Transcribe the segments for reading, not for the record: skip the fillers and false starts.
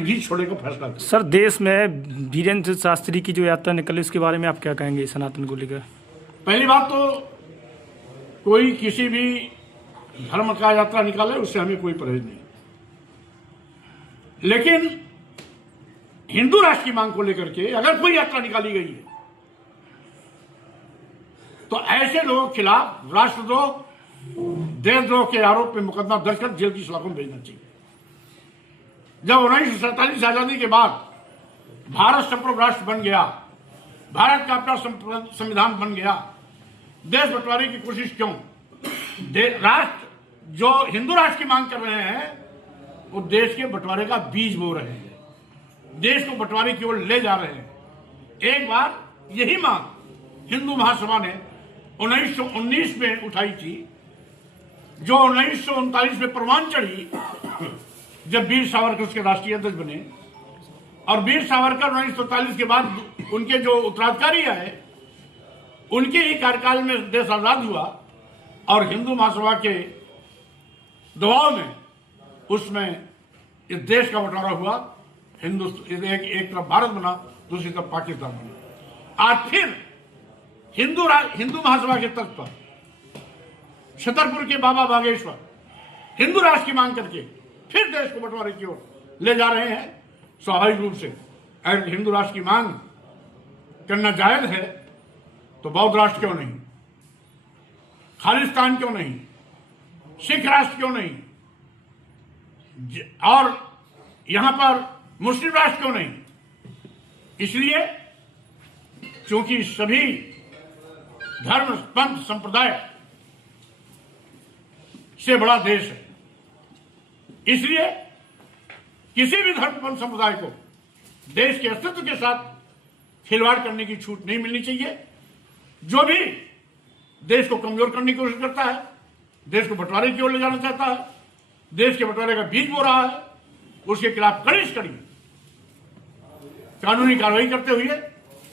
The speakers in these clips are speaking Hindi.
भी छोड़ने का फैसला किया। सर, देश में वीरेंद्र शास्त्री की जो यात्रा निकली उसके बारे में आप क्या कहेंगे सनातन को लेकर? पहली बात तो कोई किसी भी धर्म का यात्रा निकाले उससे हमें कोई परहेज नहीं, लेकिन हिंदू राष्ट्र की मांग को लेकर के अगर कोई यात्रा निकाली गई है तो ऐसे लोगों के खिलाफ राष्ट्रद्रोह, देशद्रोह के आरोप में मुकदमा दर्ज कर जेल की सलाखों में भेजना चाहिए। जब 1947 आजादी के बाद भारत संप्रभु राष्ट्र बन गया, भारत का अपना संविधान बन गया, देश बंटवारे की कोशिश क्यों? राष्ट्र जो हिंदू राष्ट्र की मांग कर रहे हैं वो देश के बंटवारे का बीज बो रहे हैं, देश को बंटवारे की ओर ले जा रहे हैं। एक बार यही मांग हिंदू महासभा ने 1919 में उठाई थी, जो 1939 में परवान चढ़ी जब वीर सावरकर उसके राष्ट्रीय अध्यक्ष बने, और वीर सावरकर 1947 के बाद उनके जो उत्तराधिकारी आए उनके ही कार्यकाल में देश आजाद हुआ, और हिंदू महासभा के दबाव में उसमें इस देश का बंटवारा हुआ। हिंदुस्तान एक तरफ भारत बना, दूसरी तरफ पाकिस्तान बना। आज फिर हिंदू महासभा के तर्क पर छतरपुर के बाबा बागेश्वर हिंदू राष्ट्र की मांग करके फिर देश को बंटवारे की ओर ले जा रहे हैं। स्वाभाविक रूप से अगर हिंदू राष्ट्र की मांग करना जायज है तो बौद्ध राष्ट्र क्यों नहीं, खालिस्तान क्यों नहीं, सिख राष्ट्र क्यों नहीं, और यहां पर मुस्लिम राष्ट्र क्यों नहीं? इसलिए क्योंकि सभी धर्म, पंथ, संप्रदाय से बड़ा देश है, इसलिए किसी भी धर्म, पंथ, संप्रदाय को देश के अस्तित्व के साथ खिलवाड़ करने की छूट नहीं मिलनी चाहिए। जो भी देश को कमजोर करने की कोशिश करता है, देश को बंटवारे की ओर ले जाना चाहता है, देश के बंटवारे का बीज बो रहा है, उसके खिलाफ कड़ी से कड़ी कानूनी कार्रवाई करते हुए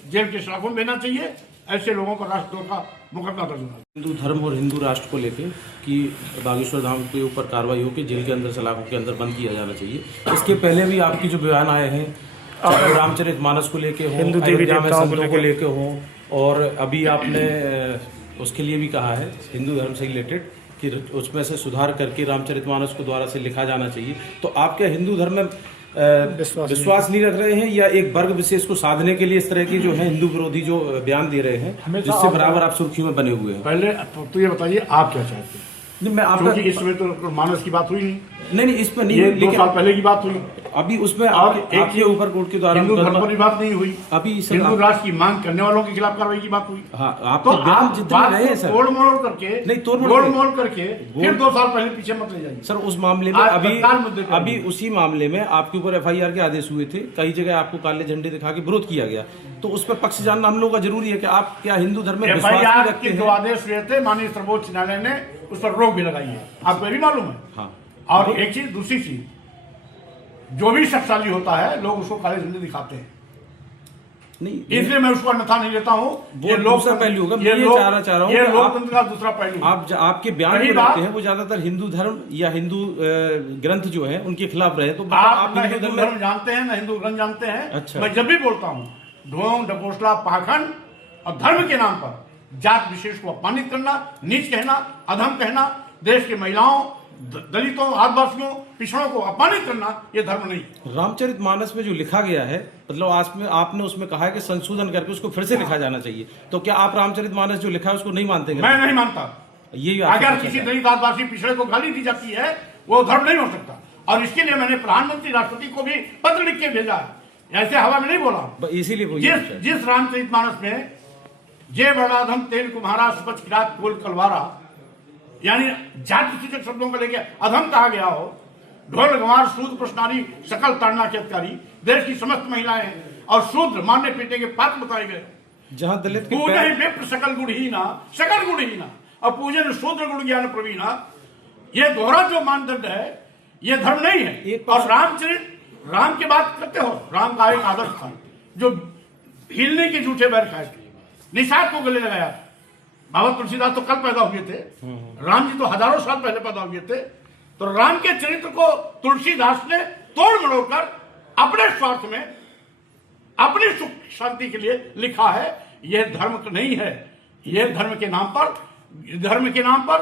जेल के सलाखों में देना चाहिए। ऐसे लोगों का राष्ट्रद्रोह का मुकदमा दर्ज होना। हिंदू धर्म और हिंदू राष्ट्र को लेकर कि बागेश्वर धाम के ऊपर कार्रवाई होकर जेल के अंदर सलाखों के अंदर बंद किया जाना चाहिए। इसके पहले भी आपकी जो बयान आए हैं, चाहे रामचरितमानस को लेके हो, अयोध्या में संतों को लेके हो, और अभी आपने उसके लिए भी कहा है हिंदू धर्म से रिलेटेड कि उसमें से सुधार करके रामचरितमानस को दोबारा से लिखा जाना चाहिए। तो आप क्या हिंदू धर्म में विश्वास नहीं रख रहे हैं, या एक वर्ग विशेष को साधने के लिए इस तरह की जो है हिंदू विरोधी जो बयान दे रहे हैं, जिससे बराबर आप सुर्खियों में बने हुए हैं? पहले तो ये बताइए आप क्या चाहते हैं? नहीं, मैं आपका इसमें तो मानस की बात हुई नहीं, इस पर नहीं, ये 2 साल पहले की बात हुई। अभी उसमें आपके ऊपर कोर्ट के द्वारा हिंदू धर्म की बात नहीं हुई, अभी हिंदू राष्ट्र की मांग करने वालों के खिलाफ कार्रवाई की बात हुई। हाँ, आप तो आप जितने रहे हैं सर, तोड़ मोड़ करके नहीं, तोड़ मोड़ करके फिर 2 साल पहले पीछे मत ले जाइए सर। उस मामले में अभी उसी मामले में आपके ऊपर FIR के आदेश हुए थे, कई जगह आपको काले झंडे दिखा के विरोध किया गया, तो उस पर पक्ष जानना हम लोगों का जरूरी है कि आप क्या हिंदू धर्म में विश्वास नहीं रखते हैं? जो आदेश हुए थे माननीय सर्वोच्च न्यायालय ने उस पर रोक भी लगाई है, आपको भी मालूम है। हाँ, और एक चीज, दूसरी चीज, जो भी शक्तिशाली होता है लोग उसको काले झंडे दिखाते हैं, नहीं, इसलिए मैं उसको अन्यथा नहीं लेता हूँ। ये दूसरा पहलू होगा। मैं ये चाह रहा हूँ ये लोकतंत्र का दूसरा पहलू। आपके बयान जो रहते हैं वो ज्यादातर हिंदू धर्म या हिंदू ग्रंथ जो है उनके खिलाफ रहे, तो आप हिंदू धर्म जानते हैं ना हिंदू ग्रंथ जानते हैं। अच्छा। मैं जब भी बोलता हूँ ढोंग, डपोसला, पाखंड और धर्म के नाम पर जात विशेष को अपमानित करना, नीच कहना, अधम कहना, देश की महिलाओं, दलितों, आदिवासियों, पिछड़ों को अपमानित करना, ये धर्म नहीं। रामचरितमानस में जो लिखा गया है, मतलब आपने उसमें कहा है कि संशोधन करके उसको फिर से लिखा जाना चाहिए, तो क्या आप रामचरितमानस जो लिखा है उसको नहीं मानते? मैं नहीं मानता। ये अगर किसी दलित, आदिवासी, पिछड़े को गाली दी जाती है वो धर्म नहीं हो सकता, और इसके लिए मैंने प्रधानमंत्री, राष्ट्रपति को भी पत्र लिख के भेजा है, ऐसे हवा में नहीं बोला। इसीलिए जिस रामचरितमानस में जय बड़ाधम तेल कुम्हारा सुपच किरात कोल कलवारा, यानी जाति सूचक शब्दों को लेकर अधम कहा गया हो, ढोल गंवार शूद्र प्रश्नारी सकल ताड़ना के अधिकारी, देश की समस्त महिलाएं और शूद्र मारने पीटने के पात्र बताए गए, जहां दलित पूजे विप्र सकल गुणहीना, सकल गुणहीना, और पूजे शूद्र गुण ज्ञान प्रवीणा, ये दोहरा जो मानदंड है ये धर्म नहीं है। और राम की बात करते हो, राम का एक आदर्श था जो हिलने के झूठे बैर खाए थे, निषाद को गले लगाया। बाबा तुलसीदास तो कल पैदा हुए थे, राम जी तो हजारों साल पहले पैदा हुए थे। तो राम के चरित्र को तुलसीदास ने तोड़ मरोड़ कर अपने स्वार्थ में, अपनी सुख शांति के लिए लिखा है। यह धर्म नहीं है, यह धर्म के नाम पर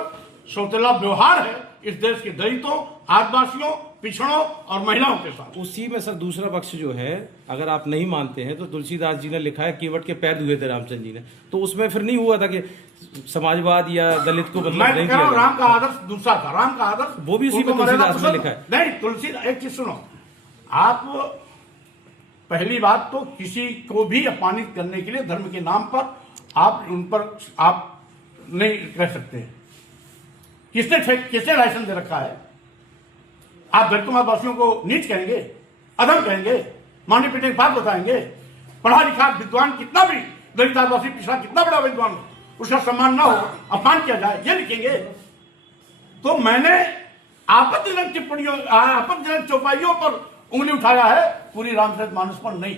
सौतेला व्यवहार है इस देश के दलितों, आदिवासियों, पिछड़ों और महिलाओं के साथ। उसी में सर दूसरा पक्ष जो है, अगर आप नहीं मानते हैं तो तुलसीदास जी ने लिखा है केवट के पैर धुए थे रामचंद्र जी ने, तो उसमें फिर नहीं हुआ था कि समाजवाद या दलित को मतलब मैं नहीं कह रहा हूं, किया राम का आदर्श दूसरा था। राम का आदर्श वो भी उसी में उनको मर्यादा तुलसीदास में पसंद- लिखा है। नहीं, तुलसी एक चीज सुनो, आप पहली बात तो किसी को भी अपमानित करने के लिए धर्म के नाम पर आप उन पर आप नहीं कह सकते। किसने लाइसेंस दे रखा है? आप दलितों आदिवासियों को नीच कहेंगे, अधम कहेंगे, मारने पीटने की बात बताएंगे? पढ़ा लिखा विद्वान कितना भी दलित आदिवासी पिछड़ा कितना बड़ा विद्वान हो, उसका सम्मान ना हो, अपमान किया जाए, ये लिखेंगे? तो मैंने आपत्तिजनक टिप्पणियों, आपत्तिजनक चौपाइयों पर उंगली उठाया है, पूरी रामचरितमानस पर नहीं।